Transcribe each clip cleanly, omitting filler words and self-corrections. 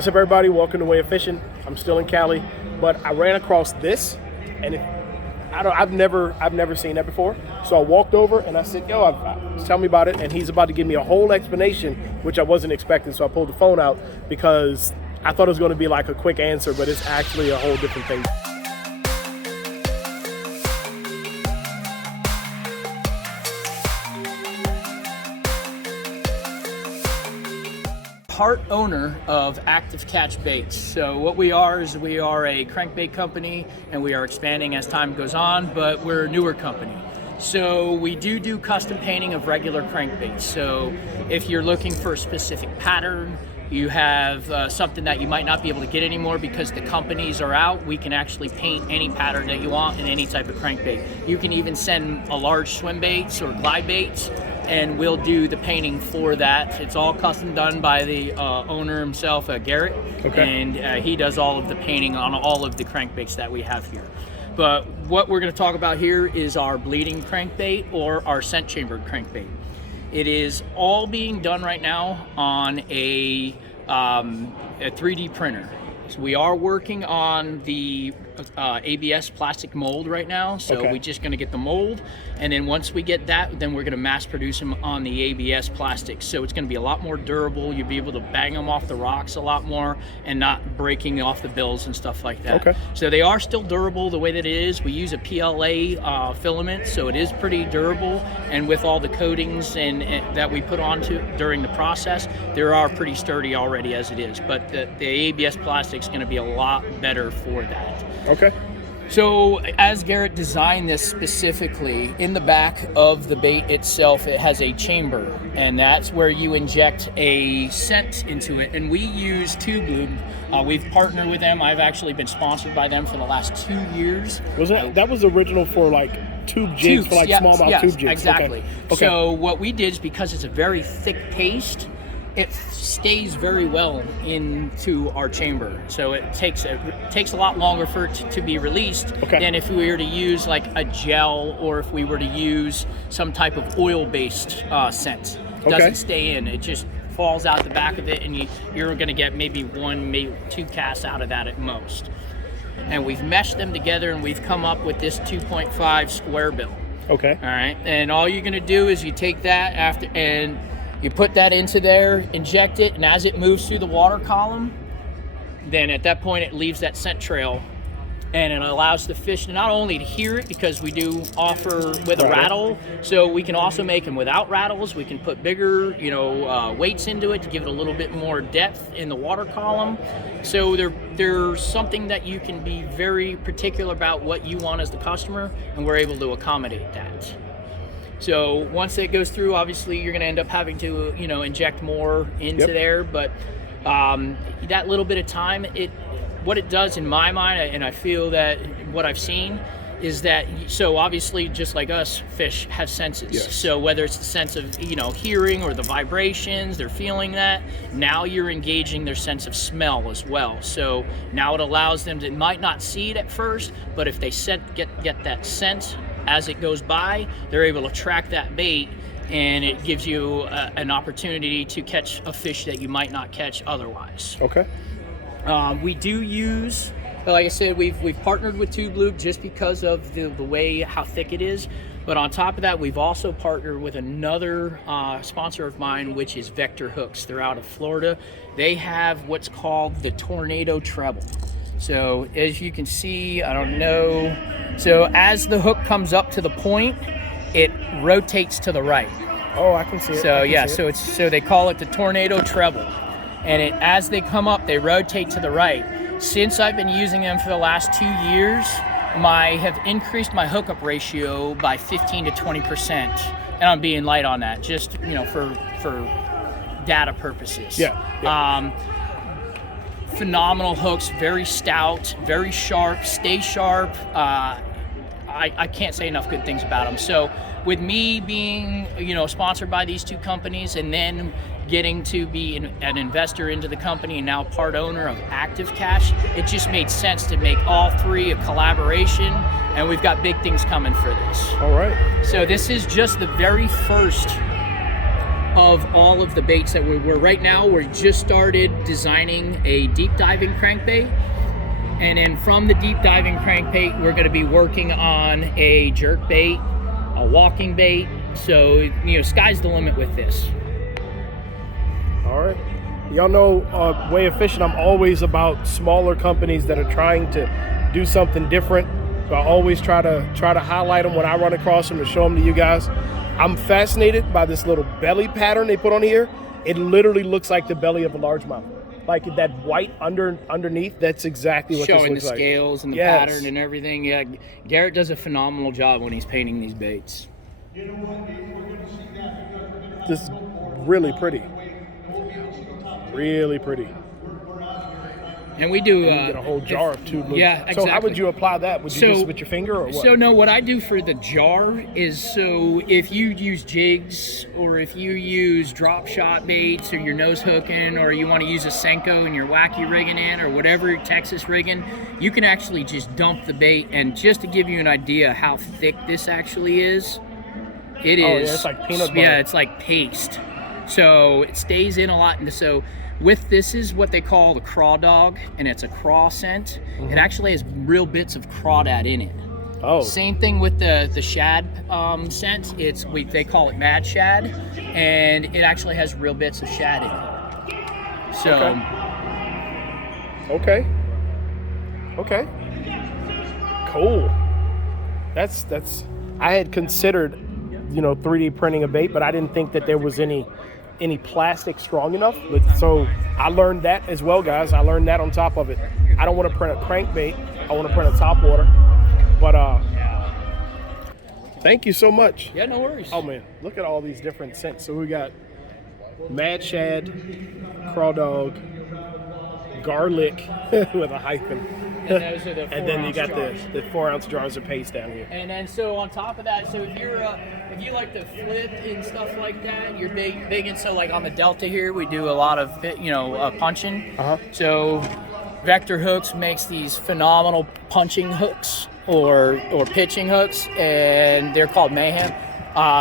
What's up, everybody? Welcome to WAEofFishing. I'm still in Cali, but I ran across this, and I've never seen that before. So I walked over and I said, "Yo, tell me about it." And he's about to give me a whole explanation, which I wasn't expecting. So I pulled the phone out because I thought it was going to be like a quick answer, but it's actually a whole different thing. Part owner of Active Catch Baits. So what we are is we are a crankbait company, and we are expanding as time goes on, but we're a newer company. So we do custom painting of regular crankbaits. So if you're looking for a specific pattern, you have something that you might not be able to get anymore because the companies are out, we can actually paint any pattern that you want in any type of crankbait. You can even send a large swim baits or glide baits, and we'll do the painting for that. It's all custom done by the owner himself, Garrett, okay. And he does all of the painting on all of the crankbaits that we have here. But what we're going to talk about here is our bleeding crankbait or our scent chambered crankbait. It is all being done right now on a 3D printer. So we are working on the ABS plastic mold right now. So we're just going to get the mold, and then once we get that, then we're going to mass produce them on the ABS plastic. So it's going to be a lot more durable. You'll be able to bang them off the rocks a lot more and not breaking off the bills and stuff like that. So they are still durable the way that it is. We use a PLA filament, so it is pretty durable, and with all the coatings and that we put onto during the process, they are pretty sturdy already as it is. But the ABS plastic is going to be a lot better for that. So as Garrett designed this specifically, in the back of the bait itself, it has a chamber, and that's where you inject a scent into it. And we use Tube Lube. We've partnered with them. I've actually been sponsored by them for the last 2 years. Was that was original for like tube jigs, for like smallmouth tube jigs? Exactly. So what we did is, because it's a very thick paste, it stays very well into our chamber. So it takes a lot longer for it to be released than if we were to use like a gel, or if we were to use some type of oil-based scent. It doesn't stay in. It just falls out the back of it, and you're going to get maybe 1, maybe 2 casts out of that at most. And we've meshed them together, and we've come up with this 2.5 Squarebill. All right. And all you're going to do is you take that and you put that into there, inject it, and as it moves through the water column, then at that point it leaves that scent trail, and it allows the fish not only to hear it, because we do offer with a rattle, so we can also make them without rattles. We can put bigger, weights into it to give it a little bit more depth in the water column. So there's something that you can be very particular about what you want as the customer, and we're able to accommodate that. So once it goes through, obviously you're going to end up having to, inject more into there. But that little bit of time, what it does in my mind, and I feel that what I've seen is that, so obviously just like us, fish have senses. So whether it's the sense of, hearing or the vibrations, they're feeling that. Now you're engaging their sense of smell as well. So now it allows them to, might not see it at first, but if they get that scent as it goes by, they're able to track that bait, and it gives you an opportunity to catch a fish that you might not catch otherwise. We do use, like I said, we've partnered with Tube Lube just because of the way how thick it is. But on top of that, we've also partnered with another sponsor of mine, which is Vector Hooks. They're out of Florida. They have what's called the Tornado Treble. So as you can see, I don't know. So as the hook comes up to the point, it rotates to the right. I can see it. So so they call it the Tornado Treble. And as they come up, they rotate to the right. Since I've been using them for the last 2 years, I have increased my hookup ratio by 15 to 20%. And I'm being light on that, just for data purposes. Phenomenal hooks, very stout, very sharp, stay sharp. I can't say enough good things about them. So with me being, sponsored by these two companies, and then getting to be an investor into the company, and now part owner of Active Catch, it just made sense to make all three a collaboration, and we've got big things coming for this. All right. So this is just the very first of all of the baits that we're right now. We're just started designing a deep diving crankbait, and then from the deep diving crankbait, we're going to be working on a jerk bait, a walking bait. So, you know, sky's the limit with this. All right. Y'all know Way of Fishing, I'm always about smaller companies that are trying to do something different. So I always try to highlight them when I run across them to show them to you guys. I'm fascinated by this little belly pattern they put on here. It literally looks like the belly of a largemouth. Like that white underneath, that's exactly what Showing this looks the like. scales and the Yes. pattern and everything. Yeah, Garrett does a phenomenal job when he's painting these baits. This is really pretty. Really pretty. And we do You get a whole jar of tube. Yeah, exactly. So how would you apply that? Would you just with your finger or what? So no, what I do for the jar is, so if you use jigs or if you use drop shot baits or you're nose hooking or you want to use a Senko and you're wacky rigging in or whatever, Texas rigging, you can actually just dump the bait. And just to give you an idea how thick this actually is, it is. Oh, yeah, it's like peanut butter. Yeah, it's like paste. So it stays in a lot. And so with this is what they call the craw dog, and it's a craw scent. It actually has real bits of crawdad in it. Oh. Same thing with the shad scent. They call it mad shad, and it actually has real bits of shad in it. So Okay. Cool. That's I had considered, you know, 3D printing a bait, but I didn't think that there was any plastic strong enough. So I learned that as well, guys. I learned that on top of it. I don't want to print a crankbait. I want to print a topwater. But thank you so much. yeah, no worries. Oh man, look at all these different scents. So we got mad shad, craw dog, garlic with a hyphen. And those are the And then you 4-ounce got jars. the 4-ounce jars of paste down here. And then so on top of that, so if you like to flip and stuff like that, you're big and so like on the Delta here, we do a lot of punching. So Vector Hooks makes these phenomenal punching hooks or pitching hooks, and they're called Mayhem.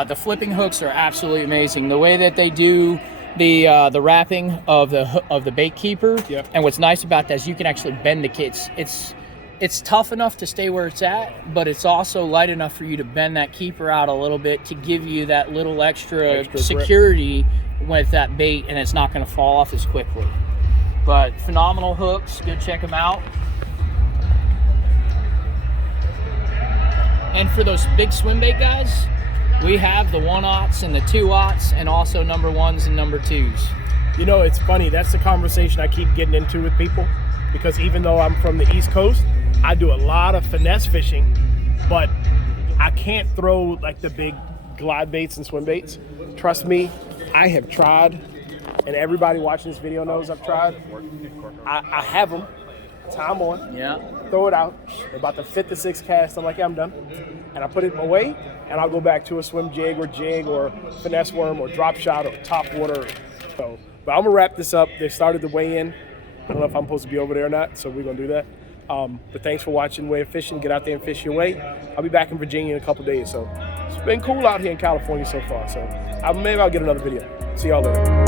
The flipping hooks are absolutely amazing. The way that they do the wrapping of the bait keeper, and what's nice about that is you can actually bend the kits. It's tough enough to stay where it's at, but it's also light enough for you to bend that keeper out a little bit to give you that little extra security with that bait, and it's not going to fall off as quickly. But phenomenal hooks, go check them out. And for those big swim bait guys, we have the 1/0s and the 2/0s, and also number 1s and number 2s. You know, it's funny. That's the conversation I keep getting into with people, because even though I'm from the East Coast, I do a lot of finesse fishing, but I can't throw like the big glide baits and swim baits. Trust me, I have tried, and everybody watching this video knows I've tried. I have them, time on, throw it out, about the 5th or 6th cast, I'm like, yeah, I'm done. And I put it away, and I'll go back to a swim jig or finesse worm or drop shot or top water. So, but I'm gonna wrap this up. They started the weigh in. I don't know if I'm supposed to be over there or not, so we're gonna do that. But thanks for watching Way of Fishing. Get out there and fish your way. I'll be back in Virginia in a couple days, so it's been cool out here in California so far. So maybe I'll get another video. See y'all later.